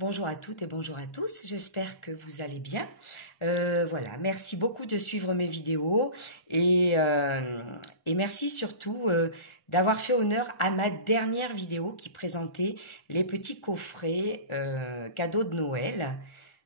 Bonjour à toutes et bonjour à tous, j'espère que vous allez bien. Voilà, merci beaucoup de suivre mes vidéos et merci surtout d'avoir fait honneur à ma dernière vidéo qui présentait les petits coffrets cadeaux de Noël.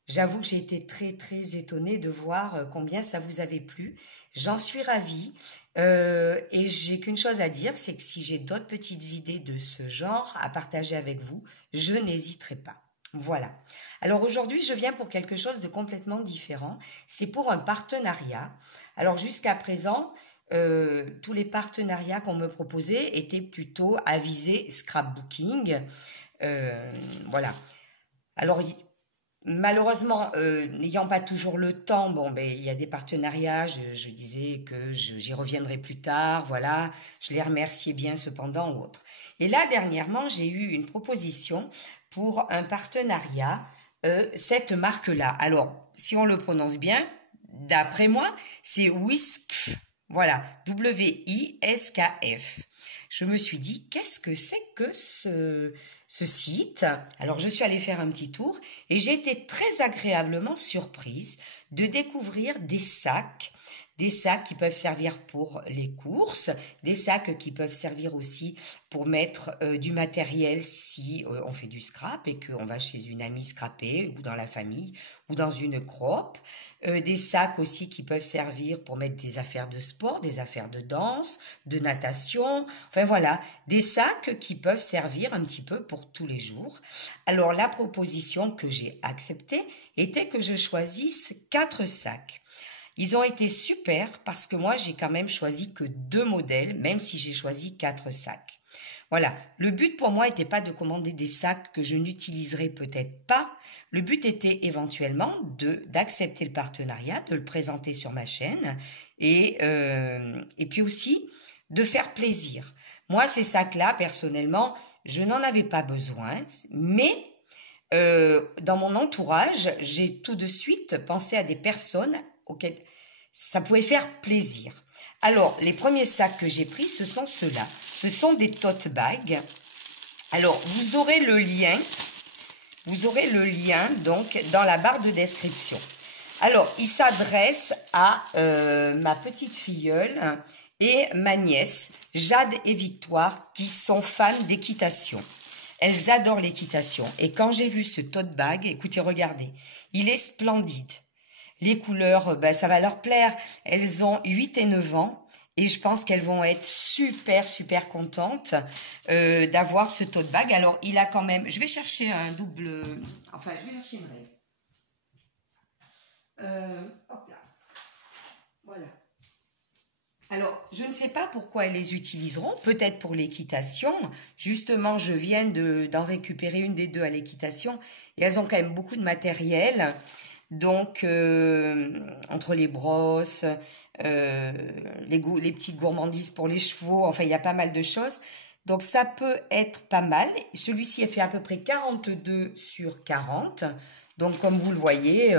J'avoue que j'ai été très étonnée de voir combien ça vous avait plu. J'en suis ravie et j'ai qu'une chose à dire, c'est que si j'ai d'autres petites idées de ce genre à partager avec vous, je n'hésiterai pas. Voilà. Alors aujourd'hui, je viens pour quelque chose de complètement différent. C'est pour un partenariat. Alors jusqu'à présent, tous les partenariats qu'on me proposait étaient plutôt à viser scrapbooking. Voilà. Alors malheureusement, n'ayant pas toujours le temps, bon, ben, il y a des partenariats, je disais que j'y reviendrai plus tard, voilà, je les remerciais bien cependant ou autre. Et là, dernièrement, j'ai eu une proposition pour un partenariat, cette marque-là. Alors, si on le prononce bien, d'après moi, c'est Wiskf, voilà, W-I-S-K-F. Je me suis dit, qu'est-ce que c'est que ce site? Alors, je suis allée faire un petit tour et j'ai été très agréablement surprise de découvrir des sacs qui peuvent servir pour les courses, des sacs qui peuvent servir aussi pour mettre du matériel si on fait du scrap et qu'on va chez une amie scraper ou dans la famille ou dans une crop. Des sacs aussi qui peuvent servir pour mettre des affaires de sport, des affaires de danse, de natation. Enfin voilà, des sacs qui peuvent servir un petit peu pour tous les jours. Alors la proposition que j'ai acceptée était que je choisisse 4 sacs. Ils ont été super parce que moi, j'ai quand même choisi que 2 modèles, même si j'ai choisi 4 sacs. Voilà, le but pour moi n'était pas de commander des sacs que je n'utiliserai peut-être pas. Le but était éventuellement d'accepter le partenariat, de le présenter sur ma chaîne et puis aussi de faire plaisir. Moi, ces sacs-là, personnellement, je n'en avais pas besoin, mais dans mon entourage, j'ai tout de suite pensé à des personnes auxquelles ça pouvait faire plaisir. Alors, les premiers sacs que j'ai pris, ce sont ceux-là. Ce sont des tote bags. Alors, vous aurez le lien donc dans la barre de description. Alors, il s'adresse à ma petite filleule et ma nièce, Jade et Victoire, qui sont fans d'équitation. Elles adorent l'équitation. Et quand j'ai vu ce tote bag, écoutez, regardez, il est splendide. Les couleurs, ben, ça va leur plaire. Elles ont 8 et 9 ans et je pense qu'elles vont être super contentes d'avoir ce tote bag. Alors, il a quand même... Je vais chercher un double... Enfin, je vais chercher une règle. Hop là. Voilà. Alors, je ne sais pas pourquoi elles les utiliseront. Peut-être pour l'équitation. Justement, je viens d'en récupérer une des 2 à l'équitation. Et elles ont quand même beaucoup de matériel. Donc, entre les brosses, les petites gourmandises pour les chevaux, enfin, il y a pas mal de choses. Donc, ça peut être pas mal. Celui-ci a fait à peu près 42 sur 40. Donc, comme vous le voyez,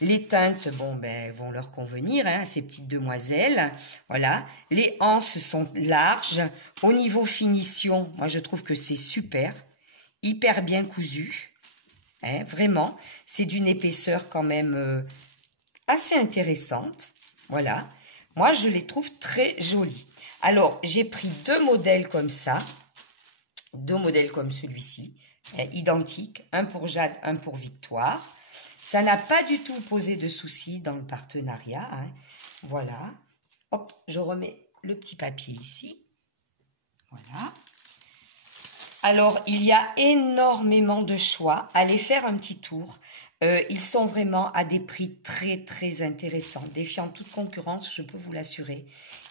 les teintes, bon, ben, vont leur convenir, hein, ces petites demoiselles. Voilà. Les anses sont larges. Au niveau finition, moi, je trouve que c'est super. Hyper bien cousu. Hein, vraiment, c'est d'une épaisseur quand même assez intéressante. Voilà. Moi, je les trouve très jolies. Alors, j'ai pris 2 modèles comme ça. 2 modèles comme celui-ci. Identiques. Un pour Jade, un pour Victoire. Ça n'a pas du tout posé de soucis dans le partenariat. Hein. Voilà. Hop, je remets le petit papier ici. Voilà. Alors, il y a énormément de choix. Allez faire un petit tour. Ils sont vraiment à des prix très intéressants, défiant toute concurrence, je peux vous l'assurer.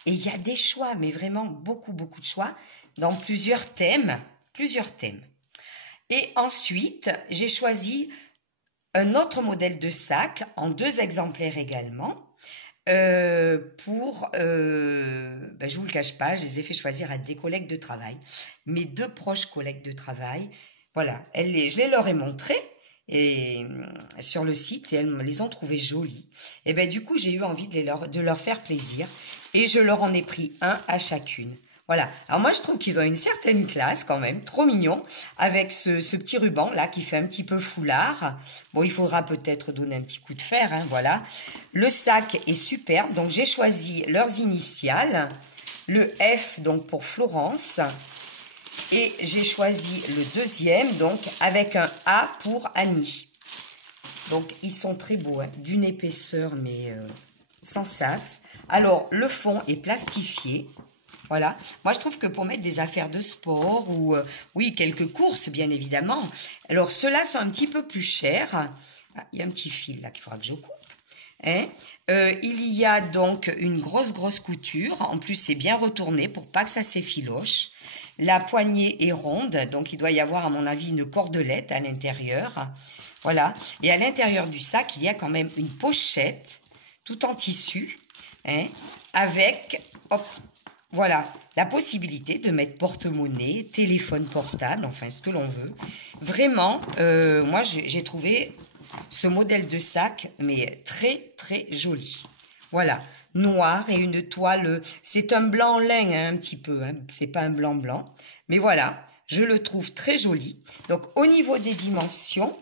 Et il y a des choix, mais vraiment beaucoup de choix, dans plusieurs thèmes. Et ensuite, j'ai choisi un autre modèle de sac, en 2 exemplaires également. Ben, je vous le cache pas, je les ai fait choisir à des collègues de travail, mes 2 proches collègues de travail. Voilà, je les leur ai montrées sur le site et elles les ont trouvées jolies. Et ben du coup, j'ai eu envie de leur faire plaisir et je leur en ai pris un à chacune. Voilà. Alors moi, je trouve qu'ils ont une certaine classe quand même, trop mignon, avec ce petit ruban là qui fait un petit peu foulard. Bon, il faudra peut-être donner un petit coup de fer, hein, voilà. Le sac est superbe, donc j'ai choisi leurs initiales. Le F, donc pour Florence. Et j'ai choisi le deuxième, donc avec un A pour Annie. Donc, ils sont très beaux, hein, d'une épaisseur, mais sans sas. Alors, le fond est plastifié. Voilà. Moi, je trouve que pour mettre des affaires de sport ou, oui, quelques courses, bien évidemment. Alors, ceux-là sont un petit peu plus chers. Ah, il y a un petit fil là qu'il faudra que je coupe. Hein. Il y a donc une grosse couture. En plus, c'est bien retourné pour pas que ça s'effiloche. La poignée est ronde, donc il doit y avoir, à mon avis, une cordelette à l'intérieur. Voilà. Et à l'intérieur du sac, il y a quand même une pochette, tout en tissu, hein, avec, hop, voilà, la possibilité de mettre porte-monnaie, téléphone portable, enfin, ce que l'on veut. Vraiment, moi, j'ai trouvé ce modèle de sac, mais très joli. Voilà, noir et une toile, c'est un blanc lin hein, un petit peu, hein, c'est pas un blanc, mais voilà, je le trouve très joli. Donc au niveau des dimensions,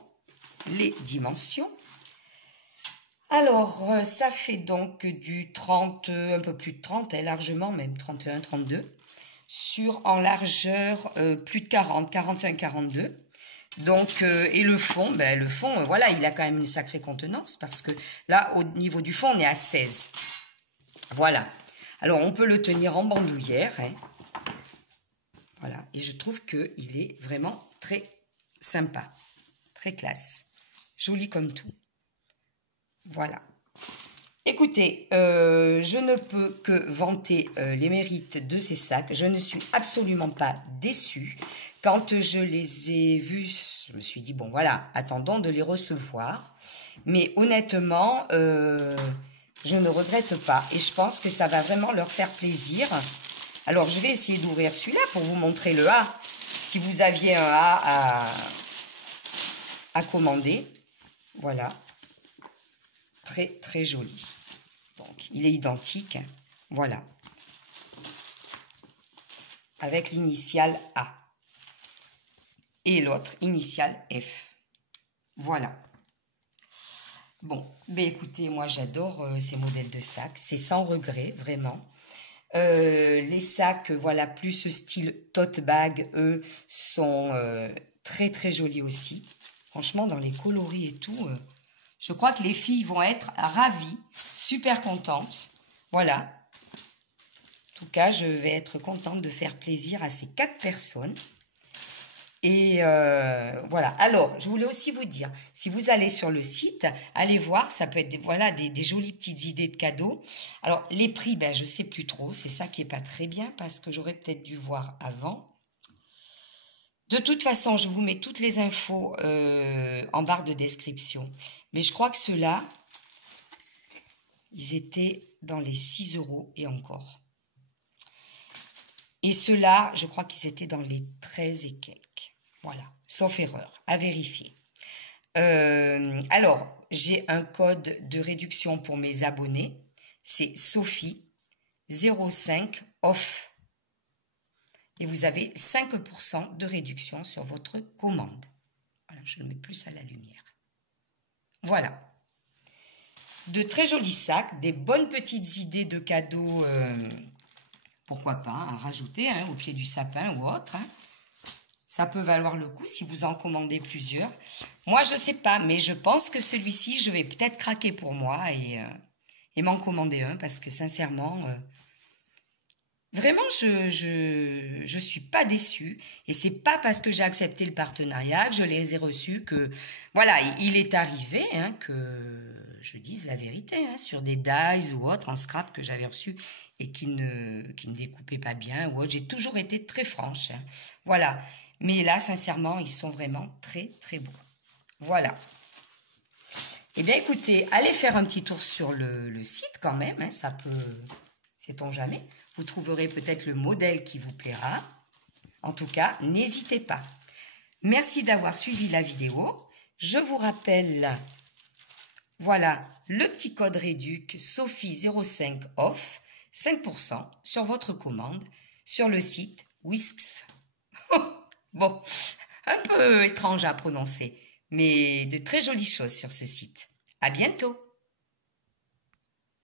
les dimensions, alors ça fait donc du 30, un peu plus de 30, hein, largement, même 31, 32, en largeur plus de 40, 41, 42. Donc, et le fond, voilà, il a quand même une sacrée contenance parce que là, au niveau du fond, on est à 16. Voilà. Alors, on peut le tenir en bandoulière. Hein. Voilà. Et je trouve qu'il est vraiment très sympa. Très classe. Joli comme tout. Voilà. Écoutez, je ne peux que vanter les mérites de ces sacs. Je ne suis absolument pas déçue. Quand je les ai vus, je me suis dit, bon voilà, attendons de les recevoir. Mais honnêtement, je ne regrette pas. Et je pense que ça va vraiment leur faire plaisir. Alors, je vais essayer d'ouvrir celui-là pour vous montrer le A. Si vous aviez un A à commander. Voilà. Très joli. Donc, il est identique. Voilà. Avec l'initiale A. Et l'autre, initiale F. Voilà. Bon, ben écoutez, moi j'adore ces modèles de sacs. C'est sans regret, vraiment. Les sacs, voilà, plus style tote bag, eux, sont très jolis aussi. Franchement, dans les coloris et tout, je crois que les filles vont être ravies, super contentes. Voilà. En tout cas, je vais être contente de faire plaisir à ces 4 personnes. Et voilà. Alors, je voulais aussi vous dire, si vous allez sur le site, allez voir, ça peut être des jolies petites idées de cadeaux. Alors, les prix, ben, je ne sais plus trop. C'est ça qui n'est pas très bien parce que j'aurais peut-être dû voir avant. De toute façon, je vous mets toutes les infos en barre de description. Mais je crois que ceux-là, ils étaient dans les 6 € et encore. Et ceux-là, je crois qu'ils étaient dans les 13 et quelques. Voilà, sauf erreur, à vérifier. Alors, j'ai un code de réduction pour mes abonnés. C'est Sophie 05 OFF. Et vous avez 5% de réduction sur votre commande. Voilà, je le mets plus à la lumière. Voilà. De très jolis sacs, des bonnes petites idées de cadeaux, pourquoi pas, à rajouter hein, au pied du sapin ou autre. Hein. Ça peut valoir le coup si vous en commandez plusieurs. Moi, je ne sais pas, mais je pense que celui-ci, je vais peut-être craquer pour moi et m'en commander un parce que sincèrement... Vraiment, je suis pas déçue et c'est pas parce que j'ai accepté le partenariat que je les ai reçus que voilà, il est arrivé hein, que je dise la vérité hein, sur des dies ou autres en scrap que j'avais reçus et qui ne découpaient pas bien ou autre. J'ai toujours été très franche. Hein. Voilà. Mais là, sincèrement, ils sont vraiment très beaux. Voilà. Eh bien, écoutez, allez faire un petit tour sur le site quand même. Hein, ça peut... Sait-on jamais. Vous trouverez peut-être le modèle qui vous plaira. En tout cas, n'hésitez pas. Merci d'avoir suivi la vidéo. Je vous rappelle, voilà, le petit code réduc Sophie 05 OFF, 5% sur votre commande. sur le site Whisks. Bon, un peu étrange à prononcer, mais de très jolies choses sur ce site. À bientôt!